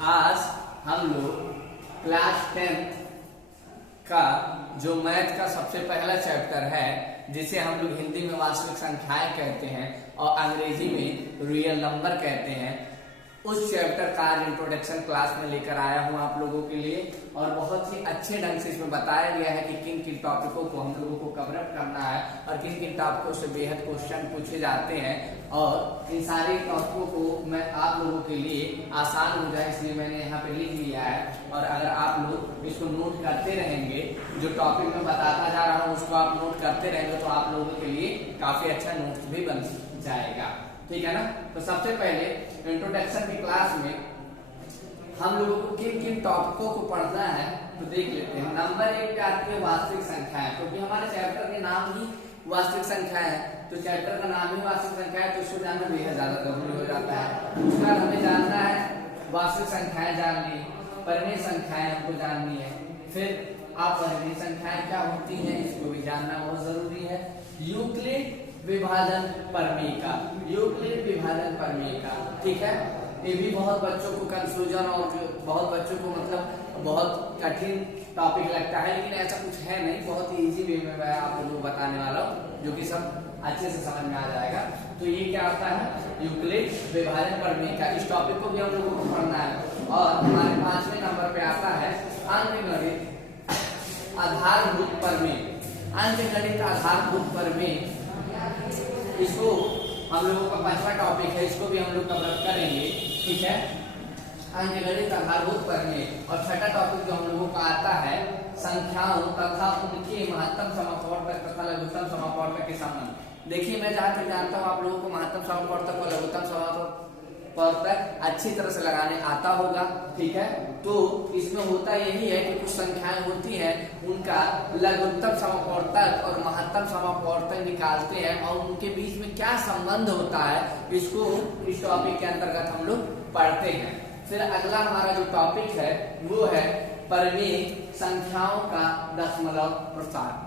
आज हम लोग क्लास 10th का जो मैथ का सबसे पहला चैप्टर है, जिसे हम लोग हिंदी में वास्तविक संख्याएं कहते हैं और अंग्रेजी में रियल नंबर कहते हैं, उस चैप्टर का आज इंट्रोडक्शन क्लास में लेकर आया हूं आप लोगों के लिए। और बहुत ही अच्छे ढंग से इसमें बताया गया है कि किन किन टॉपिकों को हम लोगों को कवर अप करना है और किन किन टॉपिकों से बेहद क्वेश्चन पूछे जाते हैं। और इन सारे टॉपिकों को मैं आप लोगों के लिए आसान हो जाए इसलिए मैंने यहाँ पे लिख लिया है। और अगर आप लोग इसको नोट करते रहेंगे, जो टॉपिक मैं बताता जा रहा हूँ उसको आप नोट करते रहेंगे, तो आप लोगों के लिए काफी अच्छा नोट्स भी बन जाएगा। ठीक है ना। तो सबसे पहले इंट्रोडक्शन की क्लास में हम लोगों को किन किन टॉपिकों को पढ़ना है तो देख लेते हैं। नंबर 1 पे आती है वास्तविक संख्याएं, क्योंकि हमारे चैप्टर के नाम ही वास्तविक संख्या है, तो चैप्टर का नाम ही वास्तविक संख्या है, तो इसको जानना बेहद ज्यादा जरूरी हो जाता है। उसके बाद हमें जानना है वास्तविक संख्याएं जाननी, परिमेय संख्याएं हमको जाननी है, फिर अपरिमेय संख्याएं क्या होती हैं इसको भी जानना बहुत जरूरी है। यूक्लिड विभाजन प्रमेय का, यूक्लिड विभाजन प्रमेय का, ठीक है। ये भी बहुत बच्चों को कंफ्यूजन और बहुत बच्चों को मतलब बहुत कठिन टॉपिक लगता है, लेकिन ऐसा कुछ है नहीं, बहुत ही इजी वे में मैं आप लोगों को बताने वाला हूँ जो कि सब अच्छे से समझ में आ जाएगा। तो ये क्या आता है यूक्लिड विभाजन प्रमेय का, इस टॉपिक को भी हम लोगों को पढ़ना है। और हमारे 5वें नंबर पे आता है अंकगणित आधारभूत प्रमेय, अंकगणित आधारभूत प्रमेय, इसको हम लोगों का 5वां टॉपिक है, इसको भी हम लोग कवर करेंगे। ठीक है, अंकगणित आधारभूत प्रमेय। और छठा टॉपिक जो हम लोगों का आता है संख्याओं तथा उनके महत्तम समापवर्तक तथा लघुत्तम समापवर्तक के संबंध। देखिए, मैं जहाँ तक जानता हूँ आप लोगों को महत्तम समापवर्तक और लघुत्तम समापवर्तक अच्छी तरह से लगाने आता होगा। ठीक है, तो इसमें होता यही है कि कुछ संख्याएं होती हैं, उनका लघुत्तम समापवर्तक और महत्तम समापवर्तक निकालते हैं और उनके बीच में क्या संबंध होता है, इसको इस टॉपिक के अंतर्गत हम लोग पढ़ते हैं। फिर अगला हमारा जो टॉपिक है वो है परिमेय संख्याओं का दशमलव प्रसार।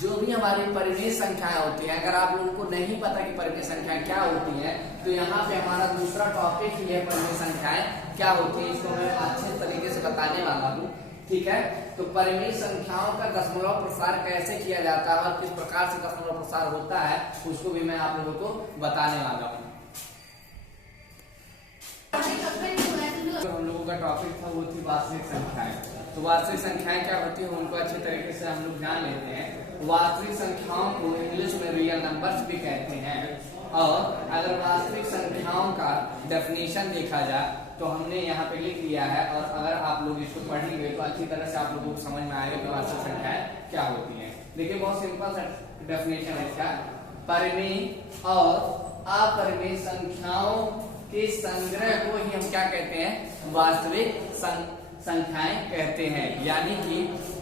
जो भी हमारी परिमेय संख्याएं होती हैं, अगर आप लोगों को नहीं पता कि परिमेय संख्याएं क्या होती हैं, तो यहाँ पे हमारा दूसरा टॉपिक ही है परिमेय संख्याएं क्या होती है, इसको मैं अच्छे तरीके से बताने वाला हूँ। ठीक है, तो परिमेय संख्याओं का दशमलव प्रसार कैसे किया जाता है और किस प्रकार से दशमलव प्रसार होता है, उसको भी मैं आप लोगों को बताने वाला हूँ। तो हम लोगों का टॉपिक था वो थी वास्तविक संख्याएं। तो वास्तविक संख्याएं क्या होती है उनको अच्छे तरीके से हम लोग जान लेते हैं। वास्तविक संख्याओं को इंग्लिश में रियल नंबर्स भी कहते हैं। और अगर वास्तविक संख्याओं का डेफिनेशन देखा जाए तो हमने यहाँ पे लिख लिया है, और अगर आप लोग इसको पढ़ेंगे तो अच्छी तरह से आप लोगों को समझ में आएगा कि वास्तविक संख्याएं क्या होती हैं। देखिए, बहुत सिंपल सा डेफिनेशन है इसका। परिमेय और अपरिमेय संख्याओं के संग्रह को ही हम क्या कहते हैं, वास्तविक संख्याएं कहते हैं। यानी कि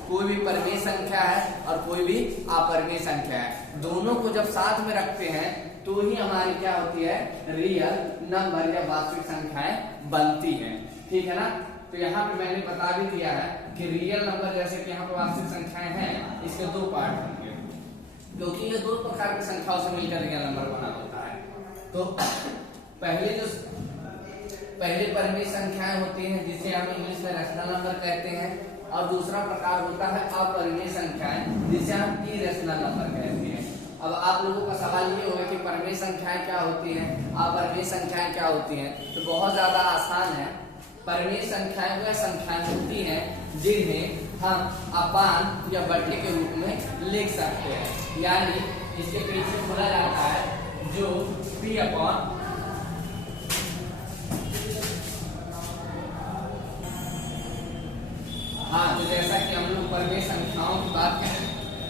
कोई भी परिमेय संख्या है और कोई भी अपरिमेय संख्या है, दोनों को जब साथ में रखते हैं तो ही हमारी क्या होती है, रियल नंबर या वास्तविक संख्याएं बनती हैं। ठीक है ना। तो यहाँ पे मैंने बता भी दिया है कि रियल नंबर, जैसे कि यहाँ पे वास्तविक संख्याएं हैं, इसके 2 पार्ट होंगे, क्योंकि ये 2 प्रकार की संख्याओं से मिलकर रियल नंबर बना होता है। तो पहले परिमेय संख्याएं होती हैं जिसे हम इंग्लिश में रैशनल नंबर कहते हैं, और दूसरा प्रकार होता है अपरिमेय संख्याएं जिसे हम इरेशनल नंबर कहते हैं। अब आप लोगों का सवाल ये होगा कि परिमेय संख्याएं क्या होती हैं, अपरिमेय संख्याएं क्या होती हैं। तो बहुत ज्यादा आसान है। परिमेय संख्याएं वह संख्याएं होती हैं जिन्हें हम अपान या बट्टे के रूप में लिख सकते हैं, यानी इसके पीछे बोला जाता है जो p अपॉन तो जैसा कि हम लोग परिमेय संख्याओं की बात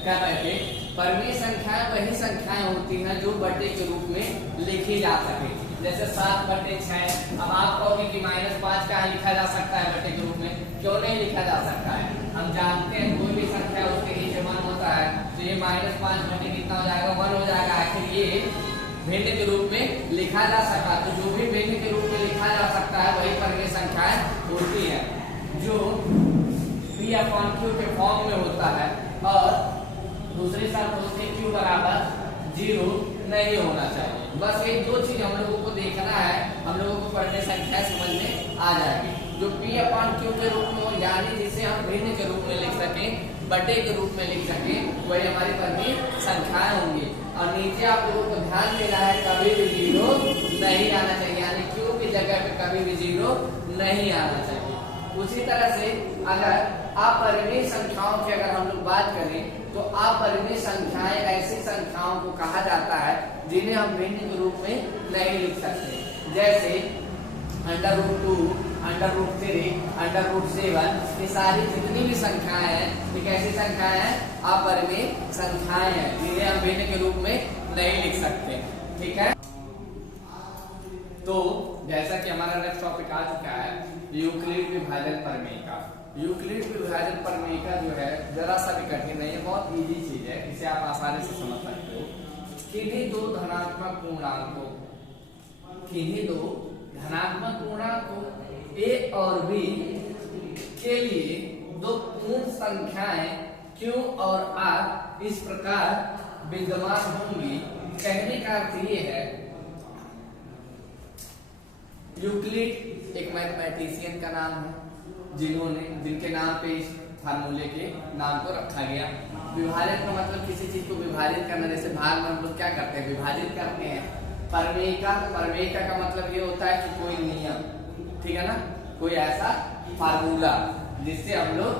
कर रहे थे, परिमेय संख्याएं वही संख्याएं होती हैं जो बट्टे के रूप में लिखी जा सके। जैसे 7/6। अब आप कहोगे कि -5 क्या लिखा जा सकता है बट्टे के रूप में, क्यों नहीं लिखा जा सकता है। हम जानते हैं कोई भी संख्या उसके नीचे 1 होता है, तो ये -5 बटे कितना हो जाएगा, 1 हो जाएगा। आखिर ये भिन्न के रूप में लिखा जा सकता, तो जो भी भिन्न के रूप में लिखा जा सकता है वही परिमेय संख्याएं होती है, जो p/q के फॉर्म में होता है। और दूसरी शर्त होती है q बराबर 0 नहीं होना चाहिए। बस ये 2 चीज हम लोगों को देखना है, हम लोगों को पढ़ने संख्या समझ में आ जाएगी, जो P अपॉन Q के रूप में हो, यानी जिसे हम भिन्न के रूप में लिख सकें, बटे के रूप में लिख सकें, वही हमारी परिमेय संख्याएं होंगी। और नीचे आप लोगों को ध्यान देना है, कभी भी जीरो नहीं आना चाहिए, यानी Q की जगह पे कभी भी जीरो नहीं आना चाहिए। उसी तरह से अगर अपरिमेय संख्याओं की अगर हम लोग बात करें तो अपरिमेय संख्याएं ऐसी संख्याओं को कहा जाता है जिन्हें हम भिन्न के रूप में नहीं लिख सकते, जैसे √2, √3, √7, ये सारी जितनी भी संख्याएं हैं ये कैसी संख्याएं हैं, अपरिमेय संख्याएं हैं जिन्हें हम भिन्न के रूप में नहीं लिख सकते। ठीक है, तो जैसा कि हमारा नेक्स्ट टॉपिक आ चुका है यूक्लिड विभाजन प्रमेय का। यूक्लिड विभाजन प्रमेय का जो है जरा सा भी कठिन नहीं है, बहुत इजी चीज है, इसे आप आसानी से समझ सकते हो। किन्हीं दो धनात्मक पूर्णांकों A और B के लिए दो पूर्ण संख्याएं Q और R इस प्रकार विद्यमान होंगी। कहने का अर्थ ये है, यूक्लिड एक मैथमेटिशियन का नाम है जिनके नाम पे इस फार्मूले के नाम को रखा गया। विभाजन का मतलब किसी चीज को विभाजित करना, जैसे भाग में हम लोग क्या करते हैं, विभाजित करते हैं। प्रमेय का मतलब ये होता है कि कोई नियम, ठीक है ना, कोई ऐसा फार्मूला जिससे हम लोग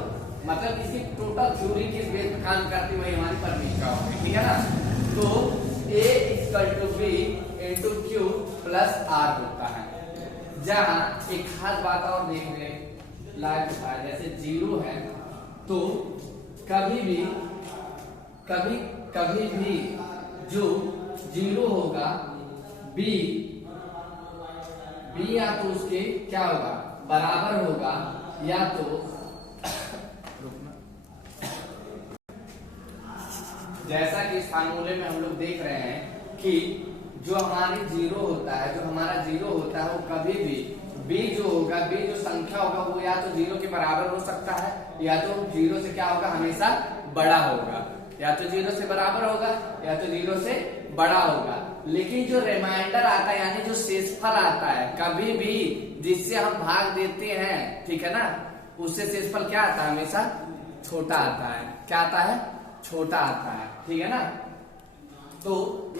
मतलब इसकी टोटल थ्योरी किस बेस पे काम करती है, वही हमारी प्रमेय का होगी, ठीक है ना। तो A = B × Q + R होता है, जहां एक खास बात और देखने लायक होता है, जैसे जीरो है तो कभी भी जो जीरो होगा B या तो उसके क्या होगा, बराबर होगा, या तो जैसा कि इस फार्मूले में हम लोग देख रहे हैं कि जो हमारी जीरो होता है, जो हमारा जीरो होता है वो कभी भी B जो होगा, B जो संख्या होगा वो या तो जीरो के बराबर हो सकता है, या तो जीरो से क्या होगा, हमेशा बड़ा होगा, या तो जीरो से बराबर होगा या तो जीरो से बड़ा होगा। लेकिन जो रिमाइंडर आता है यानी जो शेषफल आता है, कभी भी जिससे हम भाग देते हैं, ठीक है ना, उससे शेषफल क्या आता है, हमेशा छोटा आता है। क्या आता है, छोटा आता है, ठीक है ना। तो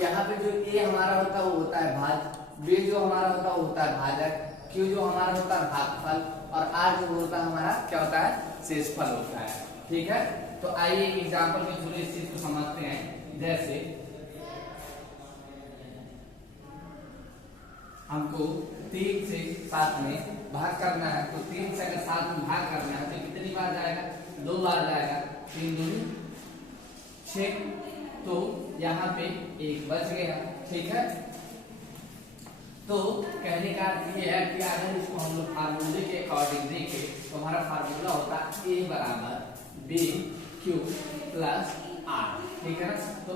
यहाँ पे जो A हमारा होता है वो होता है भाज, B जो हमारा होता है वो होता है भाजक, Q जो हमारा होता है भागफल, और R जो होता है हमारा क्या होता है, शेषफल होता है। ठीक है, तो आइए एक एग्जांपल के थ्रू इस चीज को समझते हैं। जैसे हमको 3 से 7 में भाग करना है, तो 3 से अगर 7 में भाग करना है तो कितनी बार जाएगा, 2 बार जाएगा, 3 दूनी 6, तो यहाँ पे 1 बच गया। ठीक है, तो कहने का अर्थ ये है कि अगर इसको हम लोग फार्मूले के अकॉर्डिंग देखें तो हमारा फार्मूला होता है A = B Q + R, ठीक है ना। तो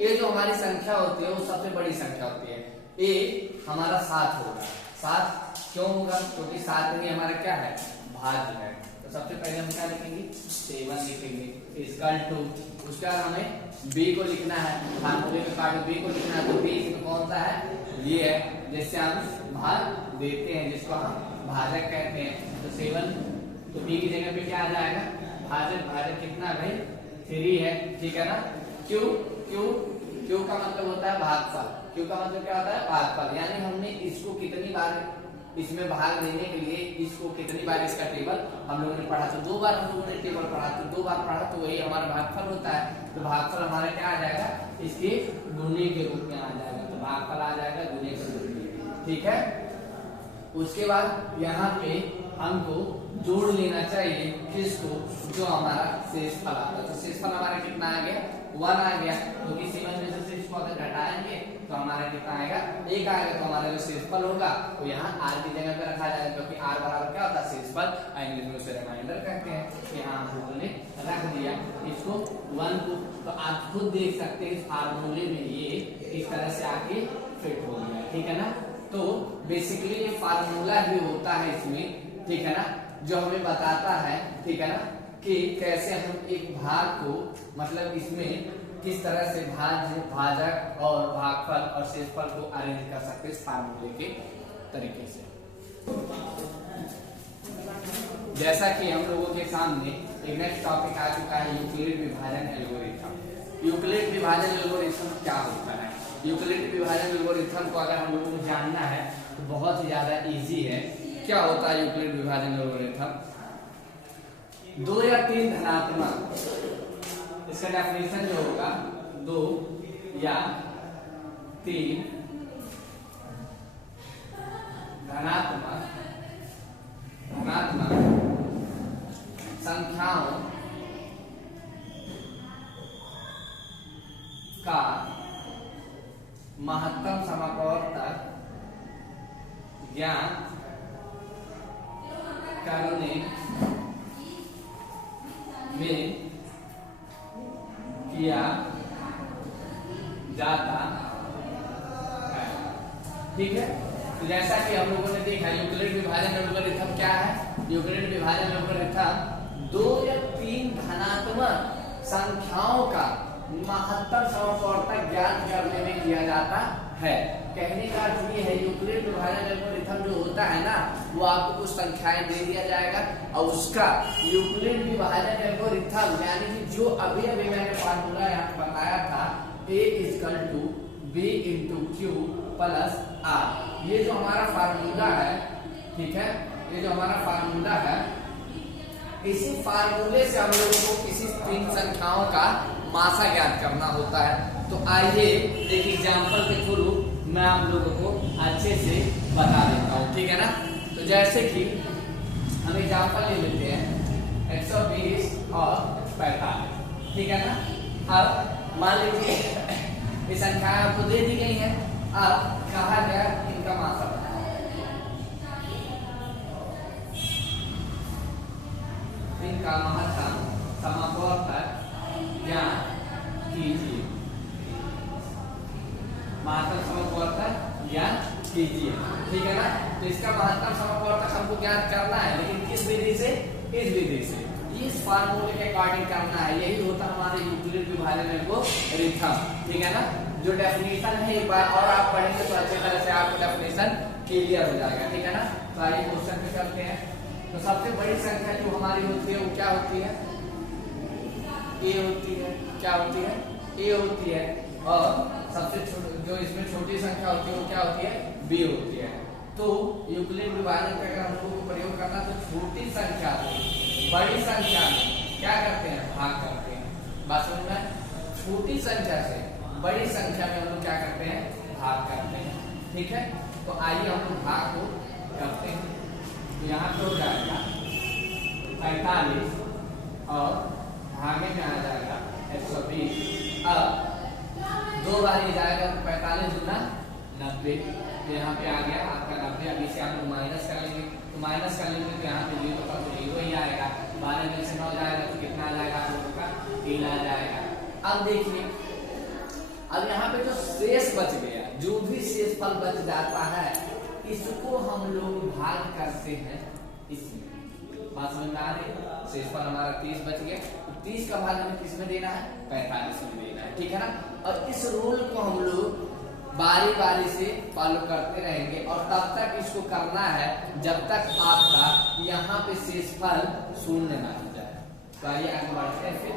A जो हमारी संख्या होती है वो सबसे बड़ी संख्या होती है। A हमारा 7 होगा, 7 क्यों होगा, क्योंकि 7 में हमारा क्या है, भाज्य है। तो सबसे पहले हम क्या लिखेंगे, 7 लिखेंगे, = उसका हमें B को लिखना है, फार्मूले में B को लिखना है, तो B कौन सा है, ये है, जिससे हम भाग देते हैं, जिसको हम भाजक कहते हैं। तो 7, तो B की जगह पे क्या आ जाएगा, भाजक कितना है भाई, 3 है, ठीक है ना। Q का मतलब होता है भागफल, Q का मतलब क्या होता है, भागफल, यानी हमने इसको कितनी बार इसमें भाग देने के लिए इसको कितनी बार इसका टेबल हम लोगों ने पढ़ा, तो 2 बार हम लोगों ने टेबल पढ़ा, तो 2 बार पढ़ा, तो वही हमारा भागफल होता है। तो भागफल हमारा क्या आ जाएगा, इसके गुणे के रूप में आ जाएगा, तो भागफल आ जाएगा गुणे के रूप में। ठीक है, उसके बाद यहाँ पे हमको जोड़ लेना चाहिए किसको, जो हमारा शेषफल आता है। तो शेषफल हमारा कितना आ गया, 1 आ गया, क्योंकि 7 में से 6 को अगर घटाएंगे तो हमारा कितना आएगा, 1 आएगा। तो हमारा जो शेषफल होगा वो यहाँ R की जगह पे रखा जाएगा, क्योंकि R बराबर क्या होता है, शेषफल, इंग्लिश में उसे रिमाइंडर कहते हैं। यहाँ हमने रख दिया इसको 1 को, तो आप खुद देख सकते हैं इस फार्मूले में ये इस तरह से आके फिट हो गया, ठीक है ना। तो बेसिकली ये फार्मूला ही होता है इसमें, ठीक है ना, जो हमें बताता है, ठीक है ना, कि कैसे हम एक भाग को मतलब इसमें किस तरह से भाज्य, भाजक और भागफल और शेषफल को अरेंज कर सकते हैं इस फार्मूले के तरीके से। जैसा कि हम लोगों के सामने एक नेक्स्ट टॉपिक आ चुका है यूक्लिड विभाजन एल्गोरिथम। यूक्लिड विभाजन एल्गोरिथम क्या होता है? यूक्लिड विभाजन एल्गोरिथम को अगर हम लोगों को जानना है तो बहुत ही ज्यादा इजी है। क्या होता है यूक्लिड विभाजन एल्गोरिथम? 2 या 3 धनात्मक, इसका डेफिनेशन जो होगा 2 या 3 धनात्मक संख्याओं का महत्तम समापवर्तक ज्ञात करने में किया जाता है। ठीक है, तो जैसा कि हम लोगों ने देखा यूक्लिड विभाजन एल्गोरिथम क्या है? यूक्लिड विभाजन एल्गोरिथम 2 या 3 धनात्मक संख्याओं का महत्तम समापवर्तक ज्ञात करने में किया जाता है। कहने का अर्थ ये है यूक्लिड विभाजन एल्गोरिथम जो होता है ना, वो आपको कुछ संख्याएं दे दिया जाएगा और उसका यूक्लिड विभाजन एल्गोरिथम यानी कि जो अभी मैंने फार्मूला यहाँ बताया था A = B × Q + R, ये जो हमारा फार्मूला है, ठीक है, ये जो हमारा फार्मूला है, इसी फार्मूले से हम लोगों को किसी 3 संख्याओं का मासा ज्ञात करना होता है। तो आइए एक एग्जांपल के थ्रू मैं आप लोगों को अच्छे से बता देता हूँ, ठीक है ना। तो जैसे कि हम एग्जांपल ले लेते हैं 120 और 45, ठीक है ना। अब मान लीजिए ये संख्याएं आपको दे दी गई है, अब कहा गया इनका मासा बताओ। इनका महत्तम समापवर्तक ज्ञात कीजिए, महत्तम समापवर्तक ज्ञात कीजिए, ठीक है ना। तो इसका महत्तम समापवर्तक हमको ज्ञात करना है, लेकिन किस विधि से? इस विधि से, इस फार्मूले के अकॉर्डिंग करना है। यही होता है हमारे यूक्लिड विभाजन एल्गोरिथम, ठीक है ना। जो डेफिनेशन है एक बार और आप पढ़ेंगे तो अच्छी तरह से आपको डेफिनेशन क्लियर हो जाएगा, ठीक है ना। तो आइए क्वेश्चन पे चलते हैं। तो सबसे बड़ी संख्या जो हमारी होती है वो क्या होती है? ए होती है। क्या होती है? ए होती है। और सबसे जो इसमें छोटी संख्या होती है वो क्या होती है? बी होती है। तो यूक्लिड विभाजन का अगर हम लोगों को प्रयोग करना तो छोटी संख्या से बड़ी संख्या में क्या करते हैं? भाग करते हैं। बात समझ में? छोटी संख्या से बड़ी संख्या में हम लोग क्या करते हैं? भाग करते हैं, ठीक है। तो आइए हम लोग भाग को करते हैं। तो यहाँ पे हो जाएगा 45 और भागे में आ जाएगा 120। अब 2 बार ये जाएगा तो 45 × 90, तो यहाँ पे आ गया आपका 90। अभी से हम लोग माइनस कर लेंगे, तो माइनस कर लेंगे तो यहाँ पे 0 का तो 0 ही आएगा। 12 में से 9 जाएगा तो कितना आ जाएगा? आप लोगों का 3 आ जाएगा। अब देखिए, अब यहाँ पे जो शेष बच गया, जो भी शेष फल बच जाता है, इसको हम लोग भाग करते हैं इसमें। बात समझ में आ रही? शेषफल हमारा 30 बच गया, तो 30 का भाग हमें किसमें देना है? 45 में देना है, ठीक है ना। और इस रूल को हम लोग बारी बारी से फॉलो करते रहेंगे और तब तक इसको करना है जब तक आपका यहाँ पे शेषफल 0 ना हो जाए। तो आइए आगे बढ़ते हैं। फिर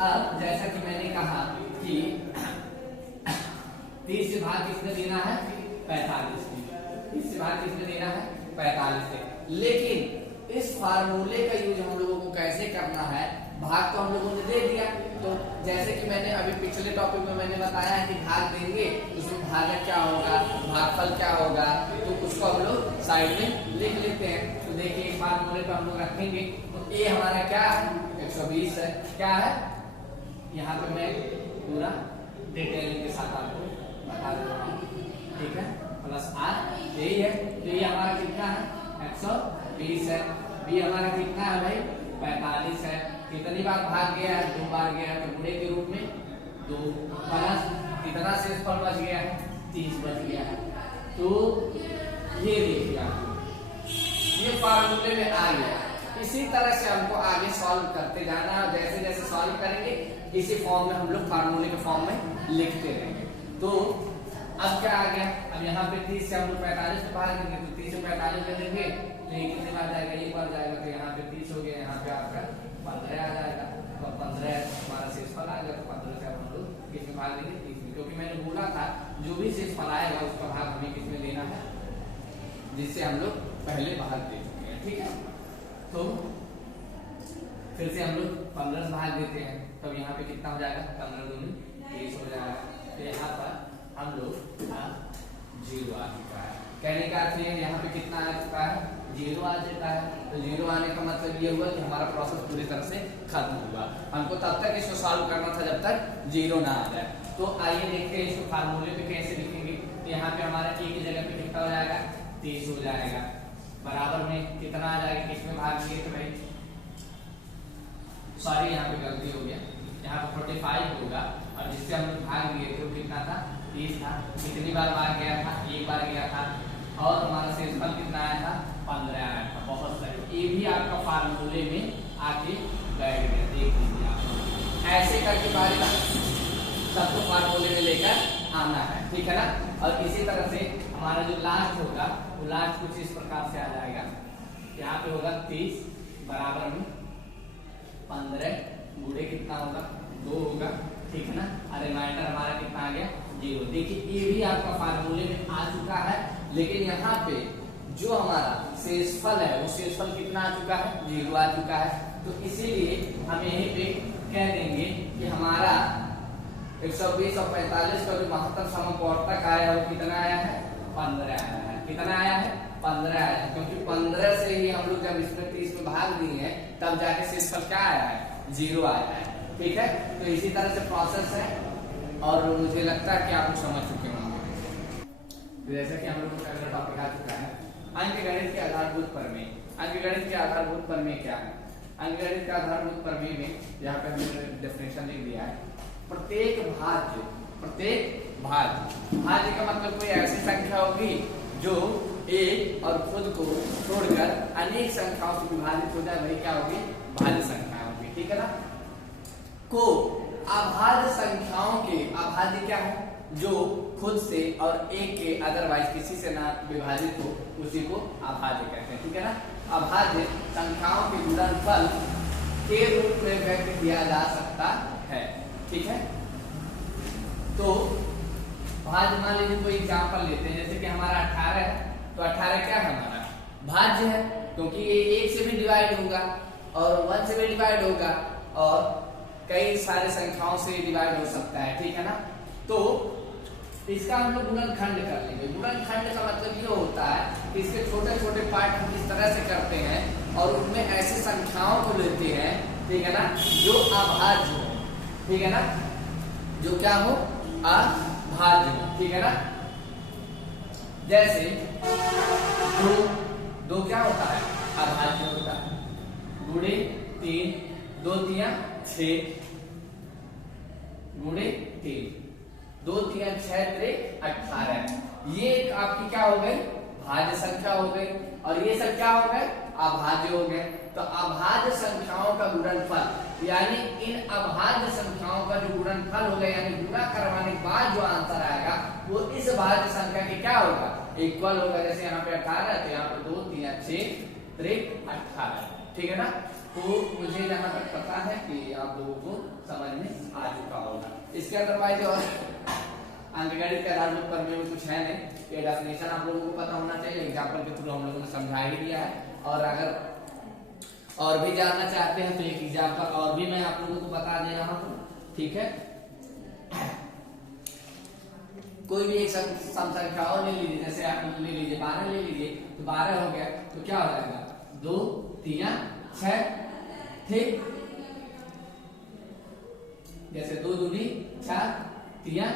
अब जैसा कि मैंने कहा कि 30 से भाग किसमें देना है? 45 में। 30 से भाग किसमें देना है? 45 से। लेकिन इस फार्मूले का यूज हम लोगों को कैसे करना है? भाग तो हम लोगों ने दे दिया, तो जैसे कि मैंने अभी पिछले टॉपिक में मैंने बताया है कि भाग देंगे उसमें भाजक क्या होगा, भागफल क्या होगा, तो उसको हम लोग साइड में लिख लेते हैं। तो देखिए फार्मूले पर हम लोग रखेंगे। तो ए हमारा क्या है? 120 है। क्या है? यहाँ पे मैं पूरा डिटेलिंग के साथ आपको बता दे रहा हूँ, ठीक है। प्लस आर यही है। तो ये हमारा कितना है? 120 है। बी हमारा कितना है भाई? 45 है। कितनी बार भाग गया है? 2 बार गया है, तो गुणे के रूप में 2 प्लस कितना शेषफल बच गया है? 30 बच गया है। तो ये देखिए आप, ये फार्मूले में आ गया। इसी तरह से हमको आगे सॉल्व करते जाना है। जैसे जैसे सॉल्व करेंगे इसी फॉर्म में हम लोग फार्मूले के फॉर्म में लिखते रहेंगे। तो अब क्या आ गया, अब यहाँ पे 30 से हम लोग 45 पे भाग देंगे, तो 30 से 45 ले लेंगे तो ये कितने बार जाएगा, एक बार जाएगा, तो यहाँ पे 30 हो गया, यहाँ पे आपका 15 आ जाएगा, तो 15 हमारा शेषफल आ गया, तो 15 से हम लोग किसमें भाग देंगे, 30 में, क्योंकि मैंने बोला था जो भी शेषफल आएगा उसका भाग हमें किसमें लेना है, जिससे हम लोग पहले भाग दे चुके हैं, ठीक है। तो फिर से हम लोग 15 से भाग देते हैं, तब यहाँ पे कितना हो जाएगा, 15 दूनी 30 हो जाएगा, तो यहाँ पर हम लोग 0 आ चुका है। कहने का अर्थ है यहाँ पे कितना आ चुका है, 0 आ चुका है, तो 0 आने का मतलब ये हुआ कि हमारा प्रोसेस पूरी तरह से खत्म हुआ। हमको तब तक इसको सॉल्व करना था जब तक 0 ना आ जाए। तो आइए देखते हैं इसको फार्मूले पे कैसे लिखेंगे। तो यहाँ पे हमारा ए की जगह पे कितना हो जाएगा, 30 हो जाएगा, बराबर में कितना आ जाएगा, किसमें भाग दिए, तो भाई सॉरी यहाँ पे गलती हो गया, यहाँ पे 45 होगा, और जिससे हम लोग भाग दिए तो कितना था, 30 था। कितनी बार भाग गया था, एक बार गया था, और हमारा शेषफल कितना आया था, 15 आया था। बहुत सही, ये भी आपका फार्मूले में आके बैठ गया, देख लीजिए आप ऐसे करके बारे सबको फार्मूले में लेकर आना है, ठीक है ना। और इसी तरह से हमारा जो लास्ट होगा वो लास्ट कुछ इस प्रकार से आ जाएगा, यहाँ पे होगा 30 बराबर में 15 गुणे कितना होगा, 2 होगा, ठीक है ना। और रिमाइंडर हमारा कितना आ गया, 0। देखिए ये भी आपका फार्मूले में आ चुका है, लेकिन यहाँ पे जो हमारा शेषफल है वो शेषफल कितना आ चुका है, 0 आ चुका है। तो इसीलिए हम यहीं पे कह देंगे कि हमारा 120 और 45 का जो महत्तम समवर्तक आया है वो कितना आया है, 15 आया है। कितना आया है, 15 आया है, क्योंकि 15 से ही हम लोग जब इसमें 30 में भाग दिए हैं तब जाके शेषफल क्या आया है, 0 आया है, ठीक है। तो इसी तरह से प्रोसेस है, और मुझे लगता है कि आप लोग समझ चुके होंगे। तो जैसा कि हम लोग का अगला टॉपिक आ चुका है, अंकगणित के आधारभूत प्रमेय। अंकगणित के आधारभूत प्रमेय क्या है, अंकगणित के आधारभूत प्रमेय में यहाँ पे हमने डेफिनेशन लिख दिया है, प्रत्येक भाज्य का मतलब कोई ऐसी संख्या होगी जो एक और खुद को छोड़कर अनेक संख्याओं से विभाजित हो जाए, वही क्या होगी, भाज्य संख्या होगी, ठीक है ना। को अभाज्य संख्याओं के, अभाज्य क्या है, जो खुद से और एक के अदरवाइज किसी से ना विभाजित हो उसी को अभाज्य कहते हैं, ठीक है ना। अभाज्य संख्याओं के गुणनफल के रूप में व्यक्त किया जा सकता है, ठीक है। तो भाज्य मान लीजिए कोई एग्जांपल लेते हैं, जैसे कि हमारा 18 है, तो 18 क्या है, हमारा भाज्य है, क्योंकि ये 1 से भी डिवाइड होगा और 1 से भी डिवाइड होगा और कई सारे संख्याओं से डिवाइड हो सकता है, ठीक है ना। तो इसका हम लोग गुणनखंड कर लेंगे। गुणनखंड का मतलब ये होता है कि इसके छोटे छोटे पार्ट हम इस तरह से करते हैं और उनमें ऐसी संख्याओं को लेते हैं, ठीक है ना, जो अभाज्य हो, ठीक है ना, जो क्या हो, अभाज्य हो, ठीक है ना। जैसे दो क्या होता है, अभाज्य होता है, गुणे 3, 2 3 6 गुणे 3, 2 3 6 3 18, ये आपकी क्या हो गई, भाज्य संख्या हो गई, और ये सब क्या हो गए, अभाज्य हो गए। तो अभाज्य संख्याओं का गुणनफल यानी इन अभाज्य संख्याओं का जो गुणनफल होगा, यानी गुणा करवाने के बाद जो आंसर आएगा वो इस भाज्य संख्या के क्या होगा, इक्वल होगा। जैसे यहाँ पे 18 तो यहाँ पे 2 3 6 3 18, ठीक है ना। तो मुझे जहां तक पता है कि आप लोगों को समझ में आ चुका होगा। इसके अदरवाइज और अंकगणित के आधारभूत प्रमेय में कुछ है नहीं, ये डेफिनेशन आप लोगों को पता होना चाहिए, एग्जाम्पल के थ्रू हम लोगों ने समझा ही दिया है। और अगर और भी जानना चाहते हैं तो एक एग्जाम्पल और भी मैं आप लोगों को बता दे रहा हूँ, ठीक है। कोई भी एक सम संख्याओं ले लीजिए, जैसे आप ले लीजिए 12 ले लीजिए, तो 12 हो गया तो क्या हो जाएगा, 2 3 6, ठीक। जैसे 2 दूनी 4 3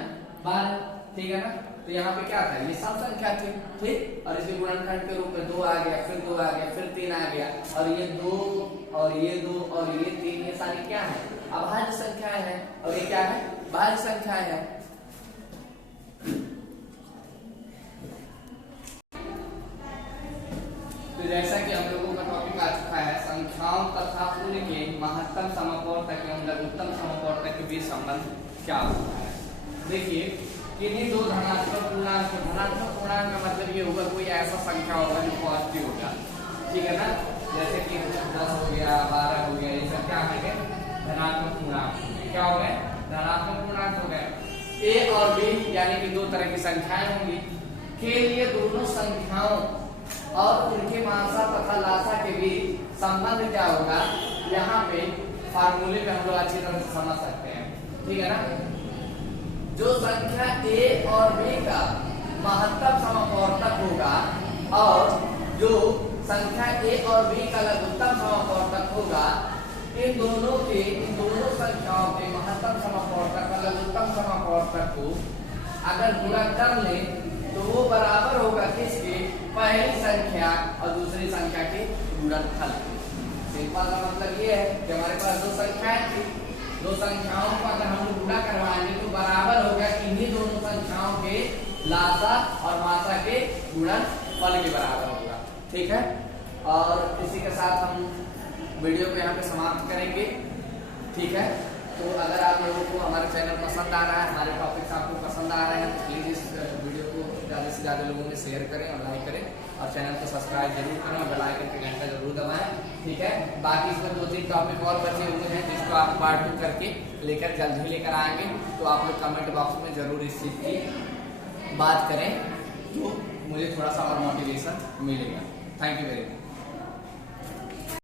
12, ठीक है ना। तो यहाँ पे क्या था, ये सम संख्या थी, ठीक, और इसके गुणनखंड के रूप में 2 आ गया, फिर 2 आ गया, फिर 3 आ गया, और ये 2 और ये 2 और ये 3, ये सारी क्या है, अभाज्य संख्याएं हैं, और ये क्या है, भाज्य संख्याएं हैं। तो जैसा कि हम लोगों का टॉपिक आ चुका है, संख्याओं तथा उनके महत्तम समवर्तक एवं लघुत्तम समवर्तक के बीच संबंध क्या होता है। देखिए किन्हीं दो धनात्मक पूर्णांक, धनात्मक पूर्णांक का मतलब ये होगा कोई ऐसा संख्या होगा जो पॉजिटिव होगा, ठीक है ना, जैसे कि 10 हो गया, 12 हो गया, ये सब क्या हो गए धनात्मक पूर्णांक, क्या हो गए धनात्मक पूर्णांक हो गए। ए और बी यानी कि दो तरह की संख्याएं होंगी, के लिए दोनों संख्याओं और उनके मासा तथा लासा के बीच संबंध क्या होगा, यहाँ पे फार्मूले में हम लोग अच्छी तरह से समझ सकते हैं, ठीक है ना। जो संख्या ए और बी का महत्तम समापवर्तक होगा और जो संख्या ए और बी का लघुत्तम समापवर्तक होगा, इन दोनों संख्याओं के महत्तम समापवर्तक और लघुत्तम समापवर्तक को अगर गुणा कर ले तो वो बराबर होगा किसके, पहली संख्या और दूसरी संख्या के गुणनफल। सिंपल का मतलब ये है कि हमारे पास दो संख्याएं थी, दो संख्याओं को अगर हम लोग गुणा करवाएंगे तो बराबर होगा इन्हीं दोनों संख्याओं के लासा और मासा के गुणनफल के बराबर होगा, ठीक है। और इसी के साथ हम वीडियो को यहाँ पे समाप्त करेंगे, ठीक है। तो अगर आप लोगों को हमारे चैनल पसंद आ रहा है, हमारे टॉपिक्स आपको पसंद आ रहे हैं तो प्लीज इस वीडियो को ज़्यादा से ज़्यादा लोगों में शेयर करें और लाइक करें और चैनल को सब्सक्राइब जरूर करें और बेल आइकन के घंटा जरूर दबाएं, ठीक है। बाकी इसमें 2-3 टॉपिक और बचे हुए हैं जिसको आप पार्ट 2 करके लेकर जल्द ही लेकर आएंगे, तो आप लोग कमेंट बॉक्स में जरूर इस चीज़ की बात करें तो मुझे थोड़ा सा और मोटिवेशन मिलेगा। Thank you very much.